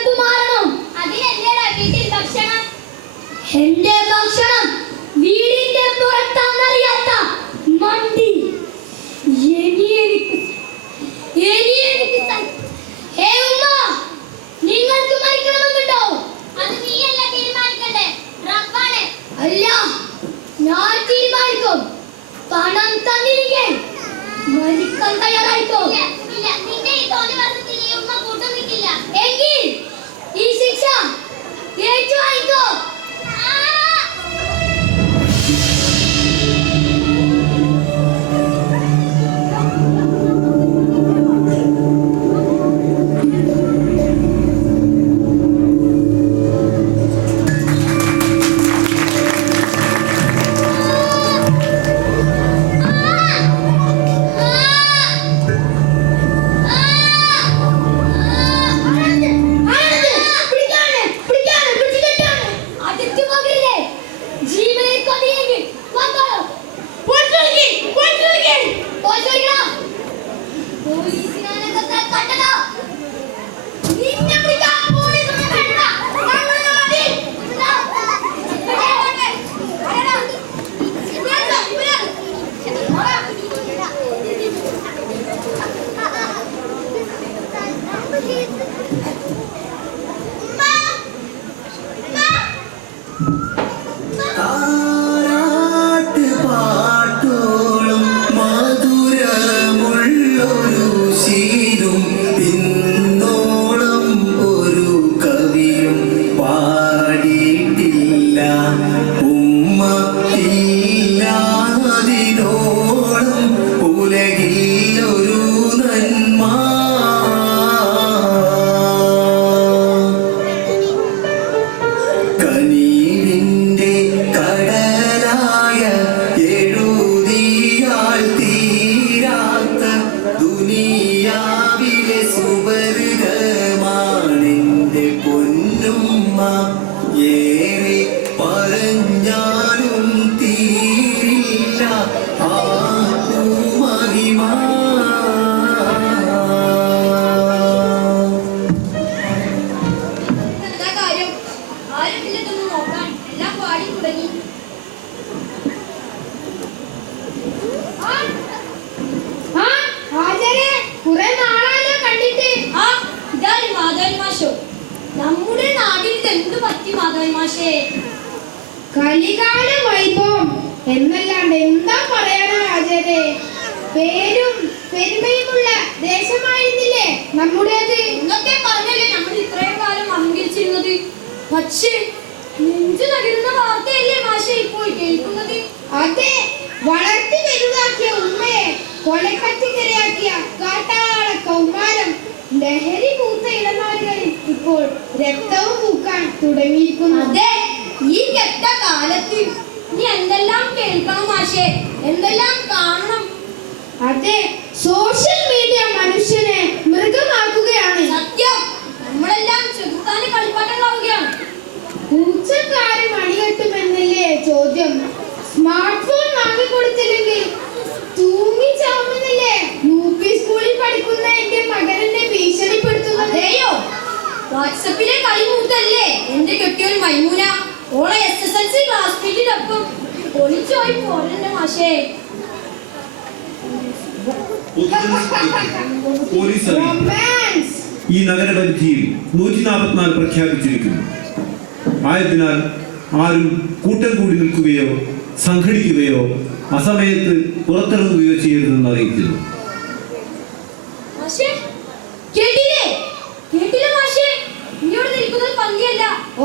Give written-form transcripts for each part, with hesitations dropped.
നിങ്ങൾക്ക് മാറണം. അതിനെന്താ വീട്ടിൽ ഭക്ഷണം? എന്റെ ഭക്ഷണം വീടിന്റെ പുറത്താണെന്നറിയാത്ത മണ്ടി. നിങ്ങൾക്ക് മരിക്കണമെന്നുണ്ടോ? അത് നീയല്ല തീരുമാനിക്കണ്ടേ, റബ്ബാണ്. അല്ല, ഞാൻ തീരുമാനിക്കും. പണം തന്നിരിക്കെ മരിക്കാൻ തയ്യാറായിക്കോ. ഇല്ല, നിന്റെ ഈ തോന്നിവാസത്തിൽ ഈ ഉമ്മ കൂട്ടം നിൽക്കില്ല. എങ്കിൽ ഈ ശിക്ഷ ഏറ്റുവാങ്ങിക്കോ. നമ്മുടെ നാട്ടിൽ എന്ത് പറ്റി മാധവൻ മാഷേ? കലികാല വൈഭവം എന്നല്ലാണ്ട് എന്താ പറയാനോ രാജാവേ. പേരും പെരുമയുമുള്ള ദേശമായിരുന്നില്ലേ നമ്മുടേത്. എന്നൊക്കെ പറഞ്ഞല്ലേ നമ്മൾ ഇത്രയും കാലം അഹങ്കരിച്ചിരുന്നത്. പക്ഷേ നെഞ്ചു തകരുന്ന വാർത്തയല്ലേ മാഷേ ഇപ്പോൾ കേൾക്കുന്നത്? അതെ, വളർത്തി വലുതാക്കിയ ഉമ്മയെ കൊലക്കത്തിക്കരയാക്കിയ കാട്ടാള കൗമാരം ലഹരി പൂത്ത ഇടനാടുകളിൽ ഇപ്പോൾ രക്തവും പൂക്കാൻ തുടങ്ങിയിരിക്കുന്നു. അതെ, ഈ കെട്ട കാലത്ത് നീ എന്തെല്ലാം കേൾക്കണം മാഷേ, എന്തെല്ലാം കാണണം. അതെ, സോഷ്യൽ മീഡിയ മനുഷ്യനെ മൃഗമാക്കുകയാണ്. സത്യം, നമ്മളെല്ലാം ചെറുത്താന് കളിപ്പാട്ടങ്ങളാവുകയാണ്. പൂച്ചക്കാര് മണികെട്ടുമെന്നല്ലേ ചോദ്യം. സ്മാർട്ട് ഫോൺ വാങ്ങിക്കൊടുത്തില്ലെങ്കിൽ തൂങ്ങിച്ചാവുമെന്നല്ലേ UP സ്കൂളിൽ പഠിക്കുന്ന എന്റെ മകനെ ഭീഷണിപ്പെടുത്തുന്നത്. അതെയോ, വാട്സപ്പിലെ കളി മൂത്തല്ലേ എന്റെ കെട്ടിയോൻ മൈമൂന. ഓളെ SSLC ക്ലാസ്മേറ്റിനൊപ്പം ഒളിച്ചോയി പോരല്ലേ മാഷേ. പോലീസ് ഈ നഗരപരിധിയിൽ 144 പ്രഖ്യാപിച്ചിരിക്കുന്നു. ആയതിനാൽ ആരും കൂട്ടം കൂടി നിൽക്കുകയോ സംഘടിക്കുകയോ അസമയത്ത് പുറത്തിറങ്ങുകയോ ചെയ്യരുതെന്ന് അറിയിക്കുന്നു.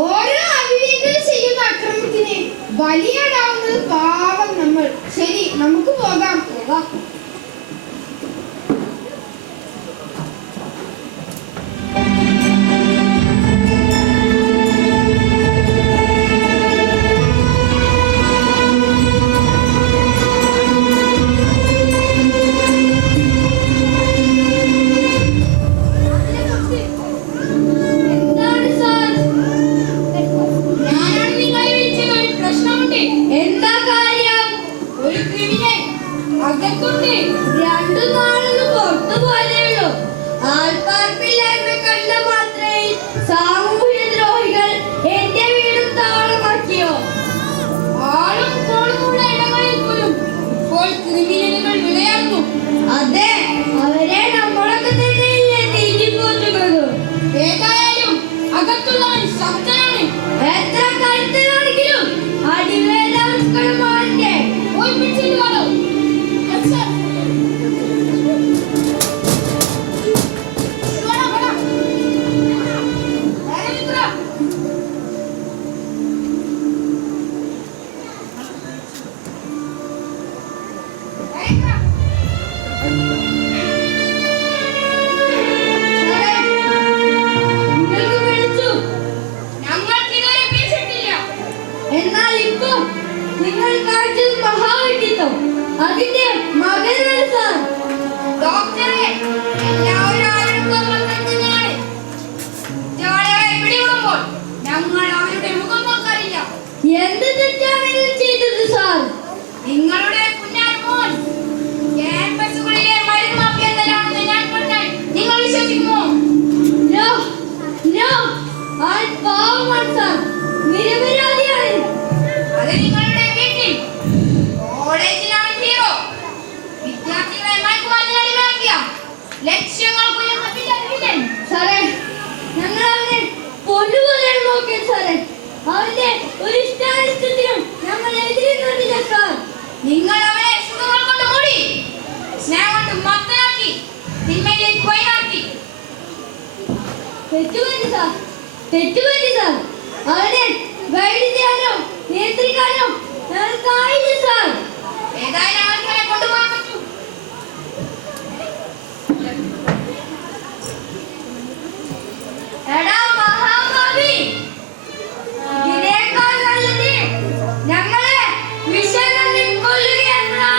ഓരോ അവിവേകം ചെയ്യുന്ന അക്രമത്തിന് ബലിയാടാവുന്നത് പാവം നമ്മൾ. ശരി, നമുക്ക് പോകാം. അകത്തുണ്ട്. തെറ്റുപറ്റി സാർ, തെറ്റുപറ്റി സാർ. അവനെ ഗൈഡ് ചെയ്യാനോ നിയന്ത്രിക്കാനോ ഞങ്ങൾക്കായില്ല സാർ. ഏതായാലും ആൾക്കാരെ കൊണ്ടുപോകാൻ പറ്റും. എടാ മഹാഭാവി, ഇതിനേക്കാൾ നല്ലത് ഞങ്ങളെ വിഷങ്ങളിൽ കൊല്ലുകയെന്നാ.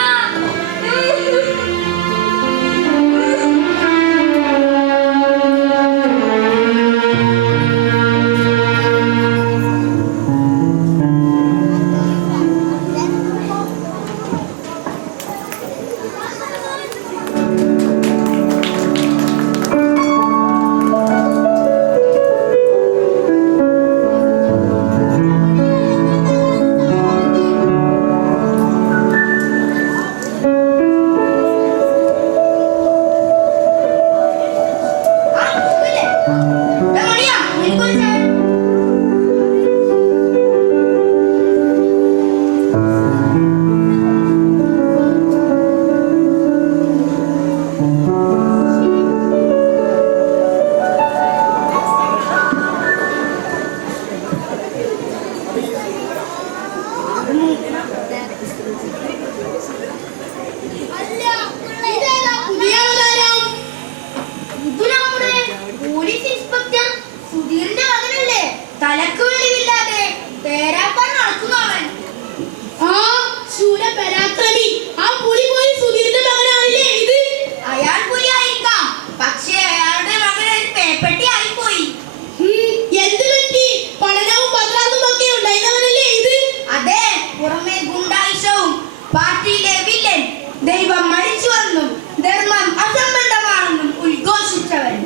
ദൈവം മരിച്ചുവെന്നും ധർമ്മം അസംബന്ധമാണെന്നും ഉദ്ഘോഷിച്ചവൻ.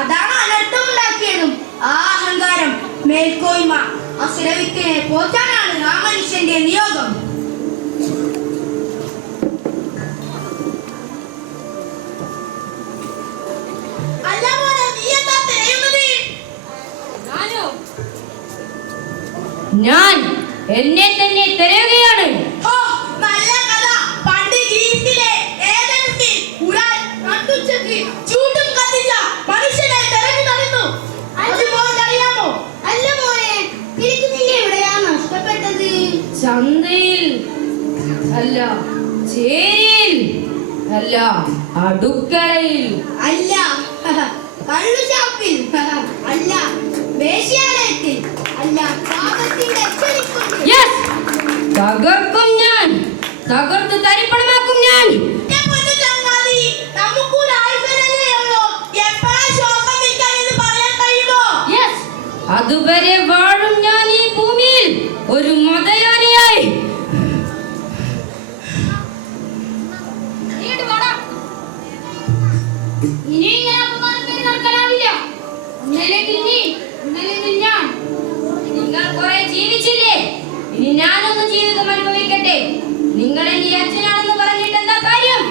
അതാണ് അനർത്ഥമുണ്ടാക്കിയതും. ആ അഹങ്കാരം, മേൽക്കോയ്മ, അസുരവിത്തിനെ പോറ്റാനാണ് ആ മനുഷ്യന്റെ നിയോഗം. ഞാൻ എന്നെ തന്നെ തിരയുകയാണ്. നല്ല കഥ. പണ്ട് ഗ്രീസിലെ ഏതൻസിൽ ഒരാൾ നട്ടുച്ചയ്ക്ക് ചൂട്ടും കത്തിച്ച മനുഷ്യനെ തെരഞ്ഞു നടന്നു. അറിയാമോ? അല്ല മോനെ, നിനക്ക് നിന്നെ എവിടെയാ നഷ്ടപ്പെട്ടത്? ചന്തയിൽ അല്ല, ചേരിയിൽ അല്ല, അടുക്കളയിൽ അല്ല, കള്ളുഷാപ്പിൽ അല്ല, വേശ്യാലയത്തിൽ അല്ല, പാപത്തിന്റെ ചെളിക്കുണ്ടിൽ. തകർക്കും ഞാൻ, തകർത്ത് തരിപ്പണമാക്കും ഞാൻ. അതുവരെ വാഴും ഞാൻ ഈ ഭൂമിയിൽ ഒരു മതയാനിയായി. ഇനി ഇങ്ങനെ അപമാനത്തിൽ നടക്കാനാവില്ല. ഞാൻ നിങ്ങൾ കുറെ ജീവിച്ചില്ലേ, ഇനി ഞാനൊന്ന് ജീവിതം അനുഭവിക്കട്ടെ. നിങ്ങൾ എന്റെ അച്ഛനാണെന്ന് പറഞ്ഞിട്ട് എന്താ കാര്യം?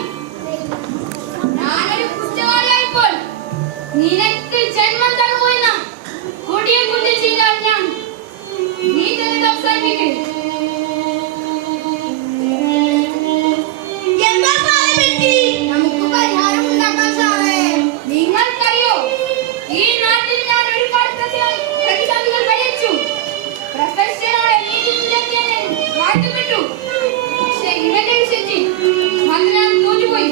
ഞാനൊരു കുറ്റവാളിയായപ്പോൾ നിനക്ക് ജന്മം തന്നുവെന്ന കൊടിയ കുറ്റം ചെയ്താൽ ഞാൻ നീ തന്നെ അവസാനിപ്പിക്കേ. നമുക്ക് പരിഹാരം ഉണ്ടാക്കാൻ സാറേ. നിങ്ങൾക്കറിയോ, ഈ നാട്ടിൽ ഞാൻ ഒരുപാട് പ്രതിസന്ധികൾ പരിഹരിച്ചു. പ്രൊഫസറോടെ നീതി പുലർത്തിയെന്നെ വാഴ്ത്തപ്പെട്ടു. പക്ഷേ ഇവന്റെ വിഷയത്തിൽ അന്ന് ഞാൻ തോറ്റുപോയി.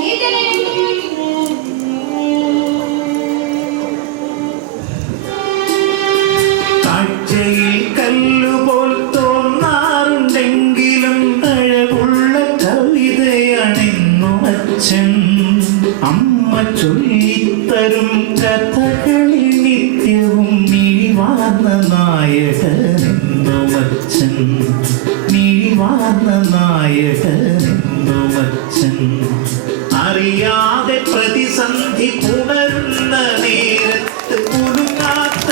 നീ തന്നെ കാഴ്ചയിൽ കല്ലുപോൽ തോന്നാറുണ്ടെങ്കിലും അഴകുള്ള കവിതയാണെന്നും അച്ഛൻ. അമ്മ ചൊല്ലിത്തരും കഥകളിൽ നിത്യവും മിഴിവാർന്ന നായകനെന്നും അച്ഛൻ. മിഴിവാർന്ന നായകനെന്നും അച്ഛൻ. അറിയാതെ പ്രതിസന്ധി പുണരുന്ന നേരത്ത് കുലുങ്ങാത്ത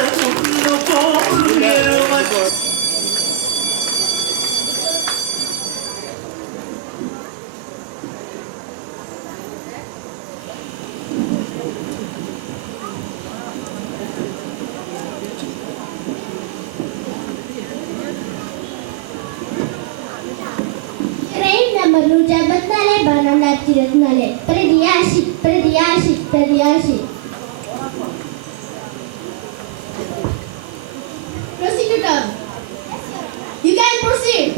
train number number 154/2024. പ്രത്യാശി പ്രത്യാശി പ്രത്യാശി. Prosecutor, you can proceed.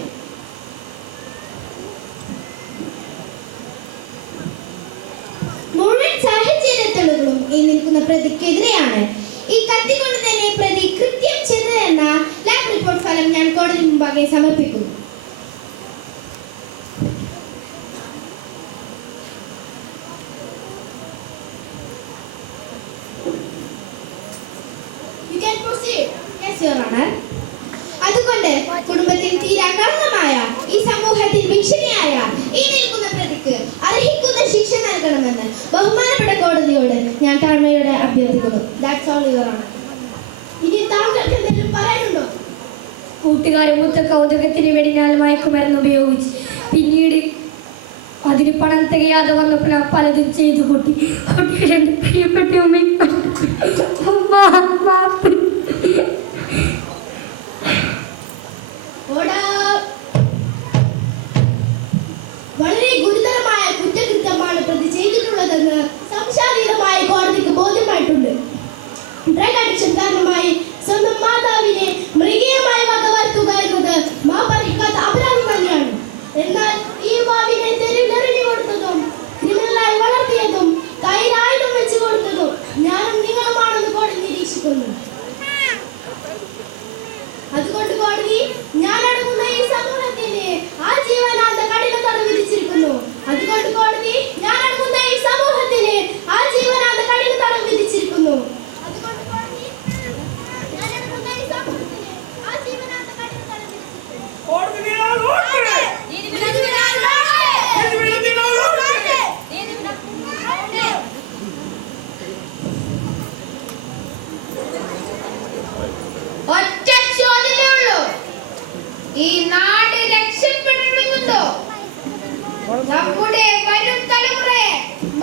മുഴുവൻ സാഹചര്യ തെളിവുകളും ഈ നിൽക്കുന്ന പ്രതിക്കെതിരെയാണ്. ഈ കത്തി കൊണ്ട് തന്നെ പ്രതി കൃത്യം ചെയ്തതെന്ന ലാബ് റിപ്പോർട്ട് ഫലം ഞാൻ കോടതി മുമ്പാകെ സമർപ്പിക്കുന്നു. You can proceed. Yes, Your Honor. അതുകൊണ്ട് കുടുംബത്തിൽ തീരാകാരണമായ ഈ സമൂഹത്തിൽ ഭീഷണിയായ ഈ നിൽക്കുന്ന പ്രതിക്ക് അർഹിക്കുന്ന ശിക്ഷ നൽകണമെന്ന് ബഹുമാനപ്പെട്ട കോടതിയോട് ഞാൻ താഴ്മയോടെ അഭ്യർത്ഥിക്കുന്നു. That's all, Your Honor. ഇനി താങ്കൾക്ക് എന്തെങ്കിലും പറയാനുണ്ടോ? കൂട്ടുകാരെ മൊത്ത കൗതുകത്തിന് വേണ്ടി ഞാൻ മയക്കുമരുന്ന് ഉപയോഗിച്ച് പിന്നീട് അതിന് പണം തികയാതെ വന്നപ്പോൾ ഞാൻ പലതും ചെയ്തു കൂട്ടി. എൻ്റെ പ്രിയപ്പെട്ട വളരെ ഗുരുതരമായ കുറ്റകൃത്യമാണ് പ്രതി ചെയ്തിട്ടുള്ളതെന്ന് സംശയാതീതമായി കോടതിക്ക് ബോധ്യമായിട്ടുണ്ട്. ഡ്രഗ് അഡിക്ഷൻ കാരണമായി സ്വന്തം മാതാവിനെ മൃഗീയമായി വകവരുത്തുക എന്നത് മാപ്പർഹിക്കാത്ത അപരാധം തന്നെയാണ്. എന്നാൽ ഈ യുവാവിനെ തെരുവിലെറിഞ്ഞു കൊടുത്തതും ക്രിമിനലായി വളർത്തിയതും കയ്യിൽ ആയുധം വെച്ചു കൊടുത്തതും ഞാനും നിങ്ങളുമാണെന്ന് കോടതി നിരീക്ഷിക്കുന്നു. അതുകൊണ്ട് കോടതി ഞാനടങ്ങുന്ന ഈ സമൂഹത്തിന് ആജീവനാന്ത കഠിന തടവ് വിധിച്ചിരിക്കുന്നു. അതുകൊണ്ട് കോടതി ഞാനടങ്ങുന്ന ഈ സമൂഹത്തിന് ആജീവനാന്ത കഠിന തടവ് വിധിച്ചിരിക്കുന്നു. അതുകൊണ്ട് കോടതി ഞാനടങ്ങുന്ന ഈ സമൂഹത്തിന് ആജീവനാന്ത കഠിന തടവ് ഒറ്റ ചോദ്യമേ ഉള്ളൂ. ഈ നാട് രക്ഷപ്പെടണമെന്നുണ്ടോ? നമ്മുടെ വരും തലമുറയെ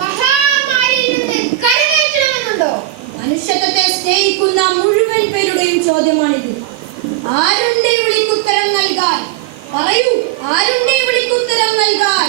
മഹാമാരിയിൽ നിന്ന് കരകയറ്റണമെന്നുണ്ടോ? മനുഷ്യത്വത്തെ സ്നേഹിക്കുന്ന മുഴുവൻ പേരുടെയും ചോദ്യമാണിത്. ആരുണ്ട് വിളിക്കുത്തരം നൽകാൻ? പറയൂ, ആരുണ്ട് വിളിക്കുത്തരം നൽകാൻ?